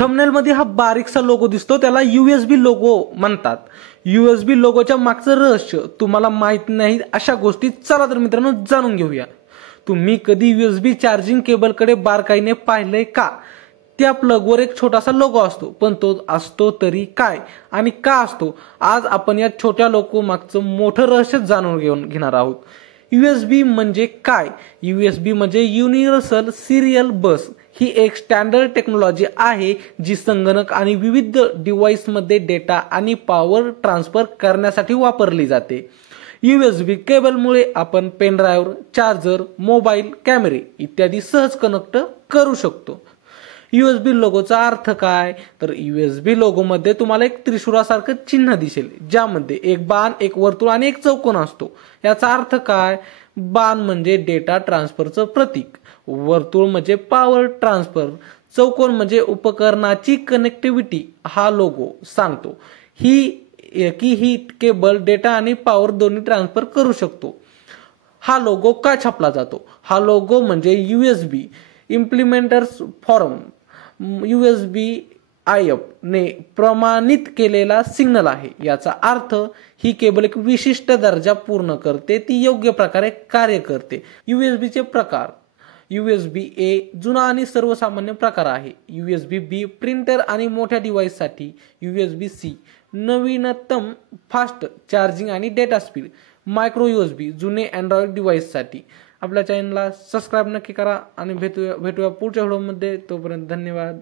Thumbnail मध्ये हा बारीकसा logo दिसतो त्याला यूएसबी लोगो म्हणतात। यूएसबी लोगोच्या मागचं रहस्य तुम्हाला माहित नाही अशा गोष्टी चला तर मित्रांनो जाणून घेऊया। तुम्ही कधी यूएसबी चार्जिंग केबलकडे बारकाईने पाहिलंय का? त्या प्लगवर एक छोटासा लोगो असतो, पण तो असतो तरी काय आणि का असतो, आज आपण या छोट्या लोगो मागचं मोठं रहस्य जाणून घेणार आहोत। यूएसबी म्हणजे काय? यूएसबी म्हणजे युनिव्हर्सल सिरियल बस ही एक स्टँडर्ड टेक्नॉलॉजी आहे जी संगणक आणि विविध डिव्हाइसमध्ये डेटा आणि पॉवर ट्रान्सफर करण्यासाठी वापरली जाते। यूएसबी केबलमुळे आपण पेन ड्राइव्ह, चार्जर, मोबाईल, कॅमेरे इत्यादी सहज कनेक्ट करू शकतो। यूएसबी लोगोचा अर्थ काय? तर यूएसबी लोगो मध्ये तुम्हाला एक त्रिशूळासारखं चिन्ह दिसेल ज्यामध्ये एक बाण, एक वर्तुळ आणि एक चौकोन असतो। याचा अर्थ काय? बाण म्हणजे डेटा ट्रान्सफरचं प्रतीक, वर्तुळ म्हणजे पॉवर ट्रान्सफर, चौकोन म्हणजे उपकरणाची कनेक्टिव्हिटी हा लोगो सांगतो ही केबल डेटा आणि पॉवर दोन्ही ट्रान्सफर करू शकतो। हा लोगो का छापला जातो? हा लोगो म्हणजे यूएसबी इम्प्लिमेंटर्स फॉर्म USBIF ने प्रमाणित केलेला सिग्नल आहे। याचा अर्थ ही केबल एक विशिष्ट दर्जा पूर्ण करते, ती योग्य प्रकारे कार्य करते। यूएसबीचे प्रकार: USB A जुना आणि सर्वसामान्य प्रकार आहे, USB B प्रिंटर आणि मोठ्या डिव्हाइससाठी, USB C नवीनतम फास्ट चार्जिंग आणि डेटा स्पीड, मायक्रो USB जुने अँड्रॉइड डिव्हाइससाठी। आपल्या चॅनलला सबस्क्राइब नक्की करा आणि भेटूया पुढच्या व्हिडिओमध्ये। तोपर्यंत धन्यवाद।